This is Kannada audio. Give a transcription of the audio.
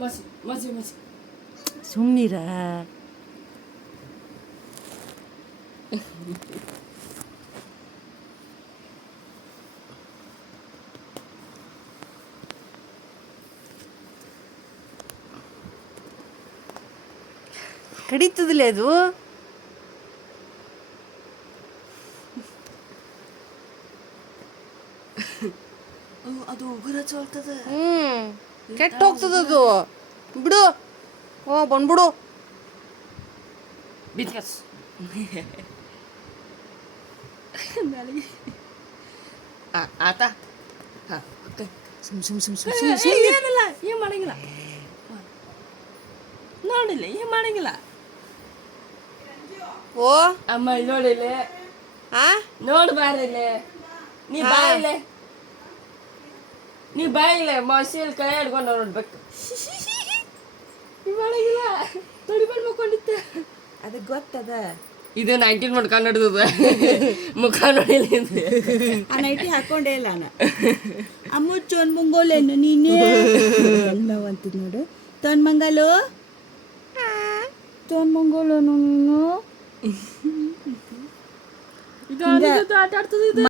ಮಸಿ ಸುಮ್ಮನಿರ. ಕಡಿತದಿಲ್ಲ ಅದು. ಅದು ಉಗುರ ಚೋಲ್ತದ. ಕೆಟ್ಟ ಹೋಗ್ತದದು. ಬಿಡು. ಓ ಬಂದ್ಬಿಡು. ಬಿಸ್ಕಸ್ ಆತ ಏನಿಲ್ಲ, ಏನ್ ಮಾಡಂಗಿಲ್ಲ ನೋಡಿಲ್ಲ, ಏನ್ ಮಾಡಂಗಿಲ್ಲ. ಓ ಅಮ್ಮ ಇಲ್ಲಿ ನೋಡಿಲ್ಲ, ನೋಡು ಬಾರಿಲ್ಲ, ನೀ ಬಾಯಿಲೆ, ನೀ ಬಾಯಿಲೆ ಮಸೀಲ್ ಕೈ ಹಿಡ್ಕೊಂಡು ನೋಡ್ಬೇಕು. ನೀ ಮಾಡಂಗಿಲ್ಲ, ತೊಡಿಬಾರ್ದು ಮಕ್ಕೊಂಡಿತ್ತೆ. ಅದಕ್ಕೆ ಗೊತ್ತದ. ಇದು 19 ಮಾಡ್ಕೊಂಡು ಹಿಡ್ದದ ಮುಖ ನೋಡಿಲ್ಲ. ಆ ನೈಟಿ ಹಾಕೊಂಡೇ ಇಲ್ಲ ನಾನು. ಅಮ್ಮ ಚೋನ್ ಮಂಗೋಲೇನು ನೀನೇ ನಾವು ಅಂತಿದ್ ನೋಡು. ತೋನ್ ಮಂಗಲು ತೋನ್ ಮಂಗೋಲೇನು ನೀನು. ಇದು ಆಟ ಆಡ್ತದ.